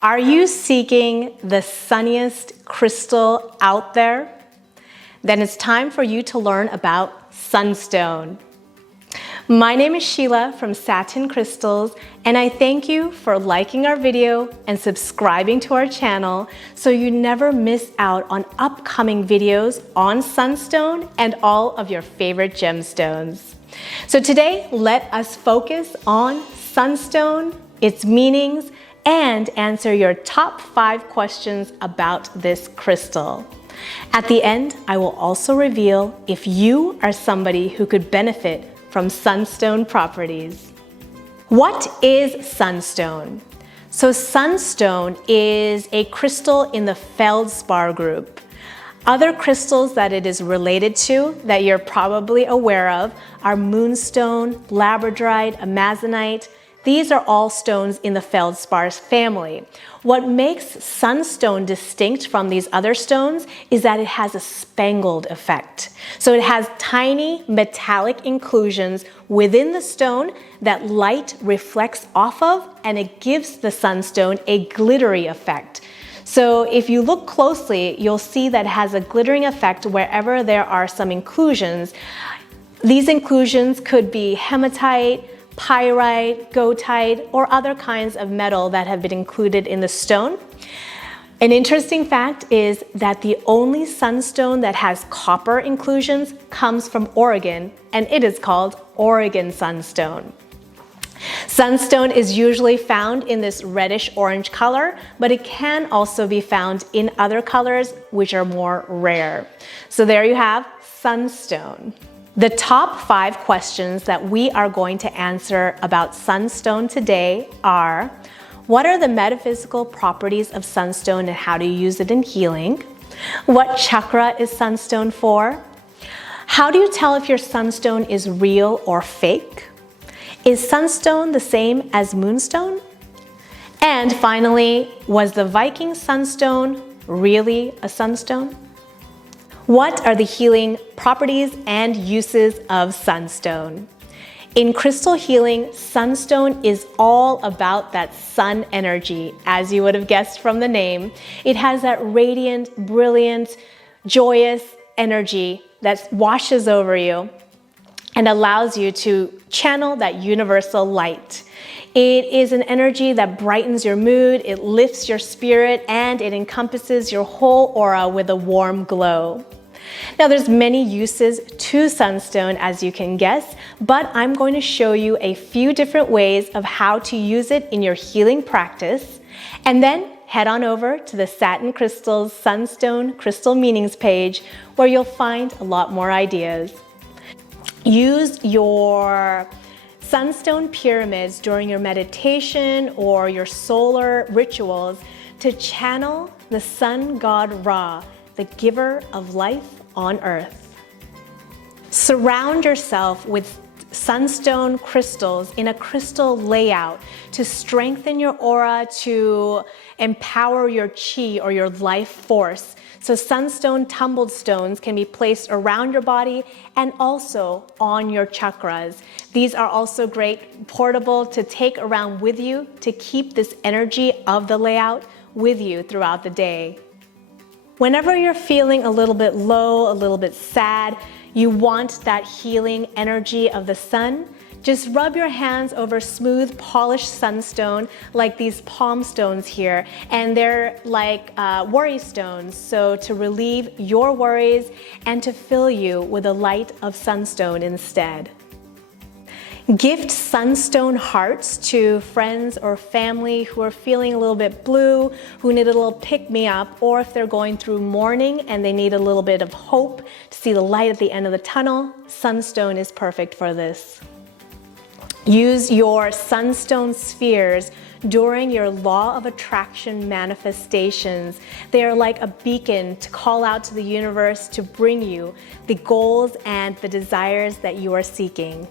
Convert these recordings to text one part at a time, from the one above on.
Are you seeking the sunniest crystal out there? Then it's time for you to learn about Sunstone. My name is Sheila from Satin Crystals, and I thank you for liking our video and subscribing to our channel so you never miss out on upcoming videos on Sunstone and all of your favorite gemstones. So today, let us focus on Sunstone, its meanings, and answer your top 5 questions about this crystal. At the end, I will also reveal if you are somebody who could benefit from sunstone properties. What is sunstone? So sunstone is a crystal in the feldspar group. Other crystals that it is related to that you're probably aware of are moonstone, labradorite, amazonite. These are all stones in the feldspar family. What makes sunstone distinct from these other stones is that it has a spangled effect. So it has tiny metallic inclusions within the stone that light reflects off of, and it gives the sunstone a glittery effect. So if you look closely, you'll see that it has a glittering effect wherever there are some inclusions. These inclusions could be hematite, pyrite, goethite, or other kinds of metal that have been included in the stone. An interesting fact is that the only sunstone that has copper inclusions comes from Oregon, and it is called Oregon Sunstone. Sunstone is usually found in this reddish-orange color, but it can also be found in other colors which are more rare. So there you have sunstone. The top 5 questions that we are going to answer about sunstone today are: what are the metaphysical properties of sunstone and how do you use it in healing? What chakra is sunstone for? How do you tell if your sunstone is real or fake? Is sunstone the same as moonstone? And finally, was the Viking Sunstone really a sunstone? What are the healing properties and uses of sunstone? In crystal healing, sunstone is all about that sun energy, as you would have guessed from the name. It has that radiant, brilliant, joyous energy that washes over you and allows you to channel that universal light. It is an energy that brightens your mood, it lifts your spirit, and it encompasses your whole aura with a warm glow. Now there's many uses to sunstone, as you can guess, but I'm going to show you a few different ways of how to use it in your healing practice, and then head on over to the Satin Crystals Sunstone Crystal Meanings page where you'll find a lot more ideas. Use your sunstone pyramids during your meditation or your solar rituals to channel the sun god Ra, the giver of life on earth. Surround yourself with sunstone crystals in a crystal layout to strengthen your aura, to empower your chi or your life force. So sunstone tumbled stones can be placed around your body and also on your chakras. These are also great portable to take around with you to keep this energy of the layout with you throughout the day. Whenever you're feeling a little bit low, a little bit sad, you want that healing energy of the sun, just rub your hands over smooth, polished sunstone like these palm stones here, and they're like worry stones, so to relieve your worries and to fill you with the light of sunstone instead. Gift sunstone hearts to friends or family who are feeling a little bit blue, who need a little pick-me-up, or if they're going through mourning and they need a little bit of hope to see the light at the end of the tunnel. Sunstone is perfect for this. Use your sunstone spheres during your law of attraction manifestations. They are like a beacon to call out to the universe to bring you the goals and the desires that you are seeking.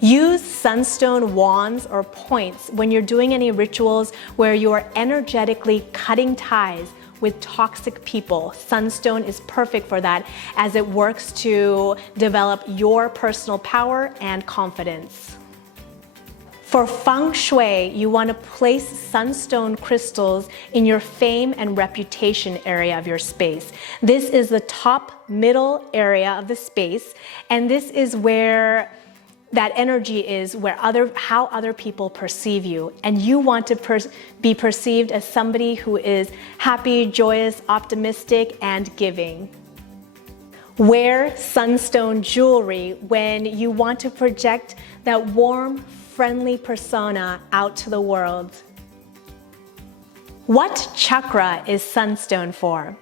Use sunstone wands or points when you're doing any rituals where you are energetically cutting ties with toxic people. Sunstone is perfect for that as it works to develop your personal power and confidence. For feng shui, you want to place sunstone crystals in your fame and reputation area of your space. This is the top middle area of the space, and this is where that energy is, where how other people perceive you. And you want to be perceived as somebody who is happy, joyous, optimistic, and giving. Wear sunstone jewelry when you want to project that warm, friendly persona out to the world. What chakra is sunstone for?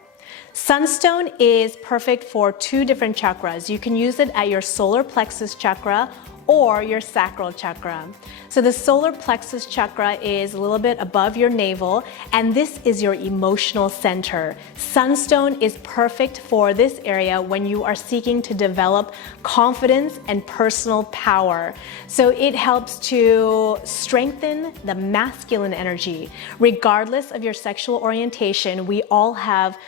Sunstone is perfect for 2 different chakras. You can use it at your solar plexus chakra or your sacral chakra. So the solar plexus chakra is a little bit above your navel, and this is your emotional center. Sunstone is perfect for this area when you are seeking to develop confidence and personal power. So it helps to strengthen the masculine energy. Regardless of your sexual orientation, we all have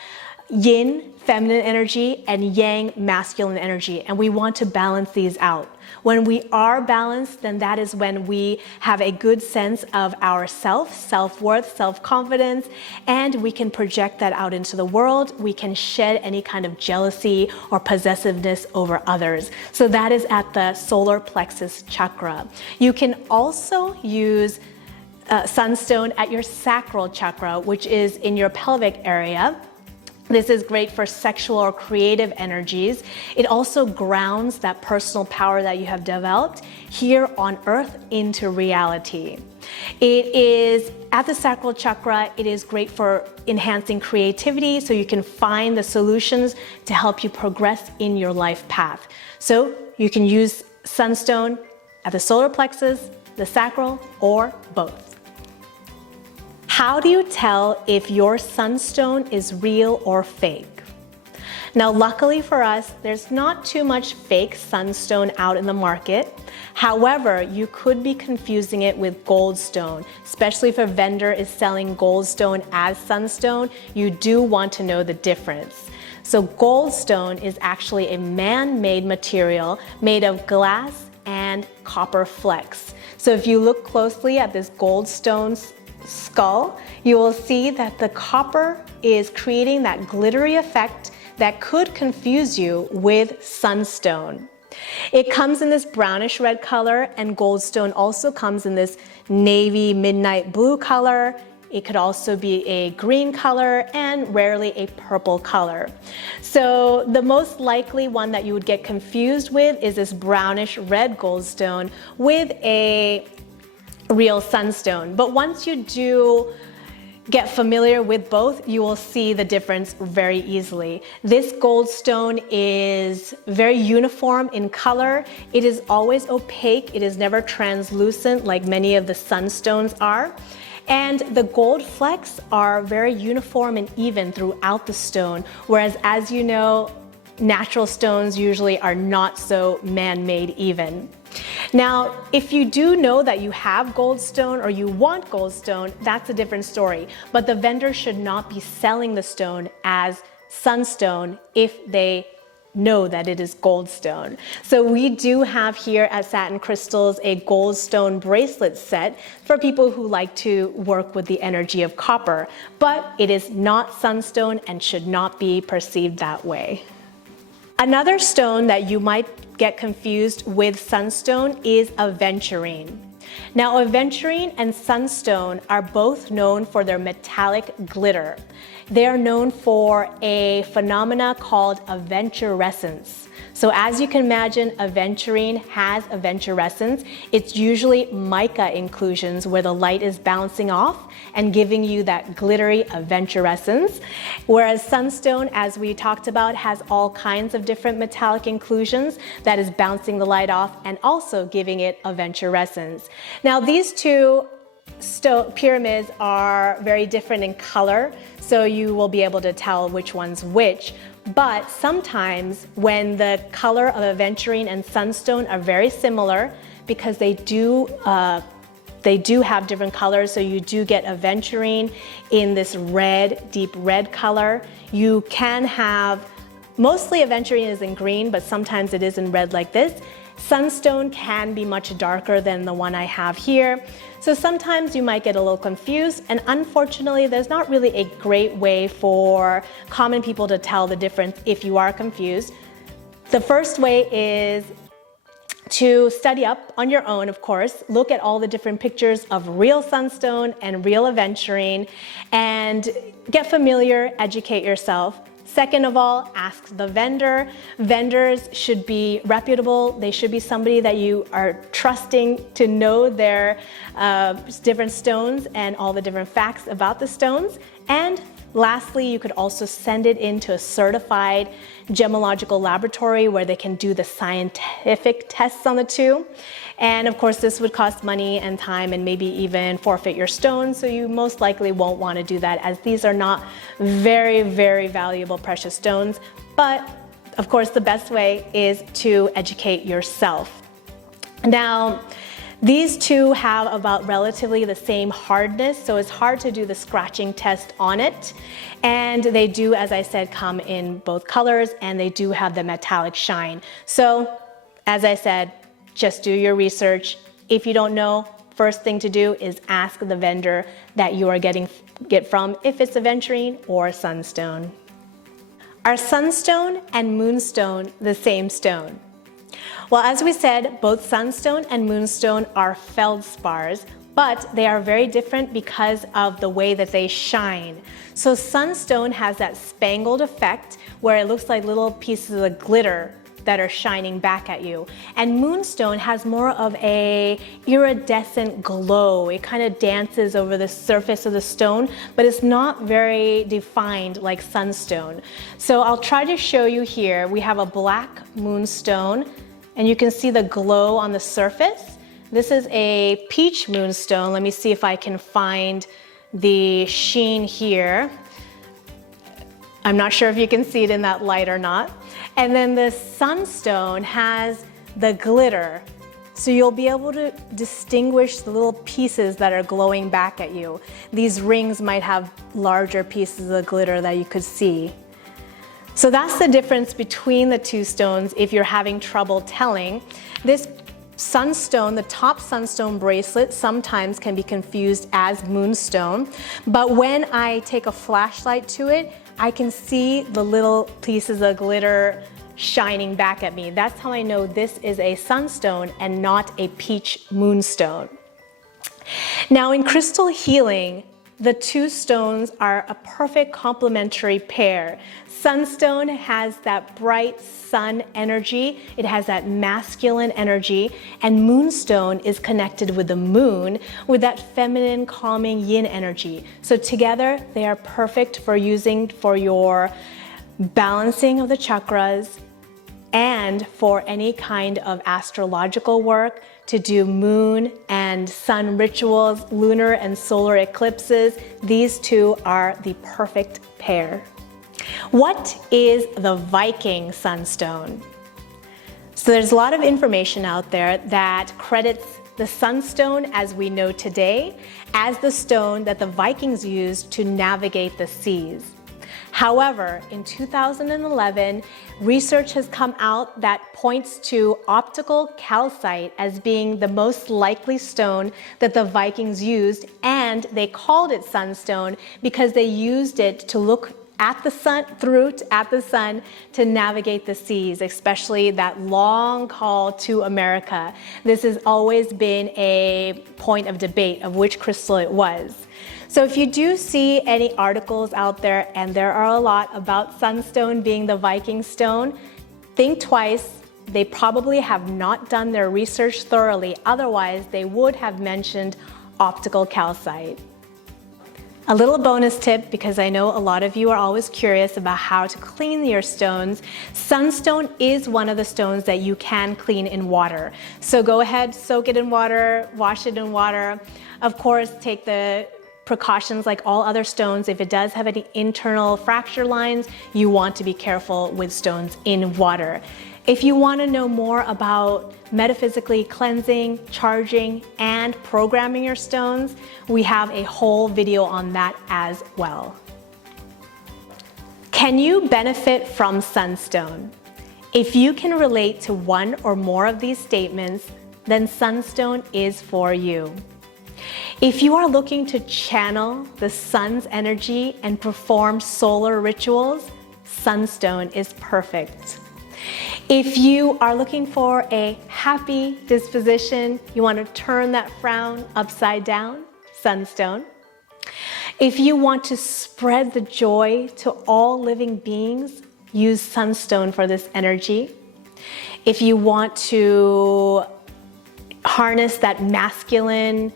yin, feminine energy, and yang, masculine energy, and we want to balance these out. When we are balanced, then that is when we have a good sense of our self-worth, self-confidence, and we can project that out into the world. We can shed any kind of jealousy or possessiveness over others. So that is at the solar plexus chakra. You can also use sunstone at your sacral chakra, which is in your pelvic area. This is great for sexual or creative energies. It also grounds that personal power that you have developed here on earth into reality. It is at the sacral chakra. It is great for enhancing creativity, so you can find the solutions to help you progress in your life path. So you can use sunstone at the solar plexus, the sacral, or both. How do you tell if your sunstone is real or fake? Now, luckily for us, there's not too much fake sunstone out in the market. However, you could be confusing it with goldstone, especially if a vendor is selling goldstone as sunstone. You do want to know the difference. So goldstone is actually a man-made material made of glass and copper flecks. So if you look closely at this goldstone skull, you will see that the copper is creating that glittery effect that could confuse you with sunstone. It comes in this brownish red color, and goldstone also comes in this navy midnight blue color. It could also be a green color and rarely a purple color. So the most likely one that you would get confused with is this brownish red goldstone with a real sunstone. But once you do get familiar with both, you will see the difference very easily. This goldstone is very uniform in color. It is always opaque. It is never translucent like many of the sunstones are. And the gold flecks are very uniform and even throughout the stone, whereas, as you know, natural stones usually are not so man-made even. Now, if you do know that you have goldstone or you want goldstone, that's a different story. But the vendor should not be selling the stone as sunstone if they know that it is goldstone. So we do have here at Satin Crystals a goldstone bracelet set for people who like to work with the energy of copper, but it is not sunstone and should not be perceived that way. Another stone that you might get confused with sunstone is aventurine. Now, aventurine and sunstone are both known for their metallic glitter. They are known for a phenomena called aventurescence. So as you can imagine, aventurine has aventurescence. It's usually mica inclusions where the light is bouncing off and giving you that glittery aventurescence. Whereas sunstone, as we talked about, has all kinds of different metallic inclusions that is bouncing the light off and also giving it aventurescence. Now, these two pyramids are very different in color, so you will be able to tell which one's which. But sometimes when the color of aventurine and sunstone are very similar, because they do have different colors, so you do get aventurine in this red, deep red color. You can have, mostly aventurine is in green, but sometimes it is in red like this. Sunstone can be much darker than the one I have here. So sometimes you might get a little confused, and unfortunately there's not really a great way for common people to tell the difference if you are confused. The first way is to study up on your own, of course. Look at all the different pictures of real sunstone and real aventurine and get familiar, educate yourself. Second of all, ask the vendor. Vendors should be reputable. They should be somebody that you are trusting to know their different stones and all the different facts about the stones. And lastly, you could also send it into a certified gemological laboratory where they can do the scientific tests on the two. And of course, this would cost money and time and maybe even forfeit your stones. So you most likely won't want to do that, as these are not very, very valuable precious stones. But of course, the best way is to educate yourself. Now, these two have about relatively the same hardness, so it's hard to do the scratching test on it. And they do, as I said, come in both colors, and they do have the metallic shine. So, as I said, just do your research. If you don't know, first thing to do is ask the vendor that you are getting it from, if it's aventurine or sunstone. Are sunstone and moonstone the same stone? Well, as we said, both sunstone and moonstone are feldspars, but they are very different because of the way that they shine. So sunstone has that spangled effect where it looks like little pieces of glitter that are shining back at you. And moonstone has more of a iridescent glow. It kind of dances over the surface of the stone, but it's not very defined like sunstone. So I'll try to show you here. We have a black moonstone, and you can see the glow on the surface. This is a peach moonstone. Let me see if I can find the sheen here. I'm not sure if you can see it in that light or not. And then the sunstone has the glitter. So you'll be able to distinguish the little pieces that are glowing back at you. These rings might have larger pieces of glitter that you could see. So that's the difference between the two stones if you're having trouble telling. This sunstone, the top sunstone bracelet, sometimes can be confused as moonstone, but when I take a flashlight to it, I can see the little pieces of glitter shining back at me. That's how I know this is a sunstone and not a peach moonstone. Now, in crystal healing, the two stones are a perfect complementary pair. Sunstone has that bright sun energy, it has that masculine energy, and moonstone is connected with the moon with that feminine, calming yin energy. So together, they are perfect for using for your balancing of the chakras and for any kind of astrological work, to do moon and sun rituals, lunar and solar eclipses. These two are the perfect pair. What is the Viking Sunstone? So there's a lot of information out there that credits the sunstone as we know today as the stone that the Vikings used to navigate the seas. However, in 2011, research has come out that points to optical calcite as being the most likely stone that the Vikings used, and they called it sunstone because they used it to look at the sun, at the sun to navigate the seas, especially that long call to America. This has always been a point of debate of which crystal it was. So if you do see any articles out there, and there are a lot about sunstone being the Viking stone, think twice. They probably have not done their research thoroughly. Otherwise, they would have mentioned optical calcite. A little bonus tip, because I know a lot of you are always curious about how to clean your stones. Sunstone is one of the stones that you can clean in water. So go ahead, soak it in water, wash it in water. Of course, take the precautions like all other stones. If it does have any internal fracture lines, you want to be careful with stones in water. If you want to know more about metaphysically cleansing, charging, and programming your stones, we have a whole video on that as well. Can you benefit from sunstone? If you can relate to one or more of these statements, then Sunstone is for you. If you are looking to channel the sun's energy and perform solar rituals, Sunstone is perfect. If you are looking for a happy disposition, you want to turn that frown upside down, Sunstone. If you want to spread the joy to all living beings, use Sunstone for this energy. If you want to harness that masculine,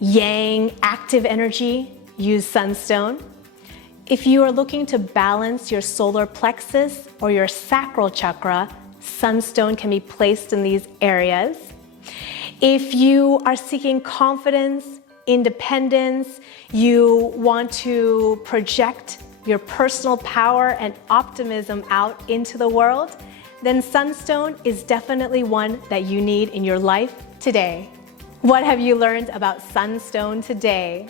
yang, active energy, use Sunstone. If you are looking to balance your solar plexus or your sacral chakra, Sunstone can be placed in these areas. If you are seeking confidence, independence, you want to project your personal power and optimism out into the world, then Sunstone is definitely one that you need in your life today. What have you learned about Sunstone today?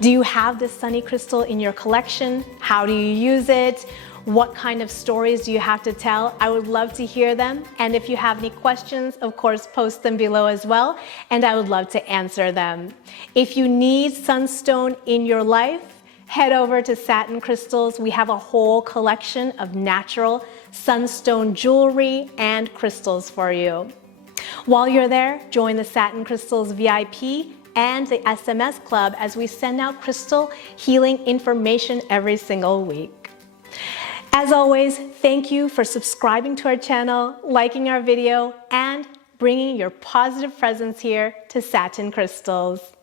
Do you have this sunny crystal in your collection? How do you use it? What kind of stories do you have to tell? I would love to hear them. And if you have any questions, of course, post them below as well, and I would love to answer them. If you need Sunstone in your life, head over to Satin Crystals. We have a whole collection of natural sunstone jewelry and crystals for you. While you're there, join the Satin Crystals VIP and the SMS Club as we send out crystal healing information every single week. As always, thank you for subscribing to our channel, liking our video, and bringing your positive presence here to Satin Crystals.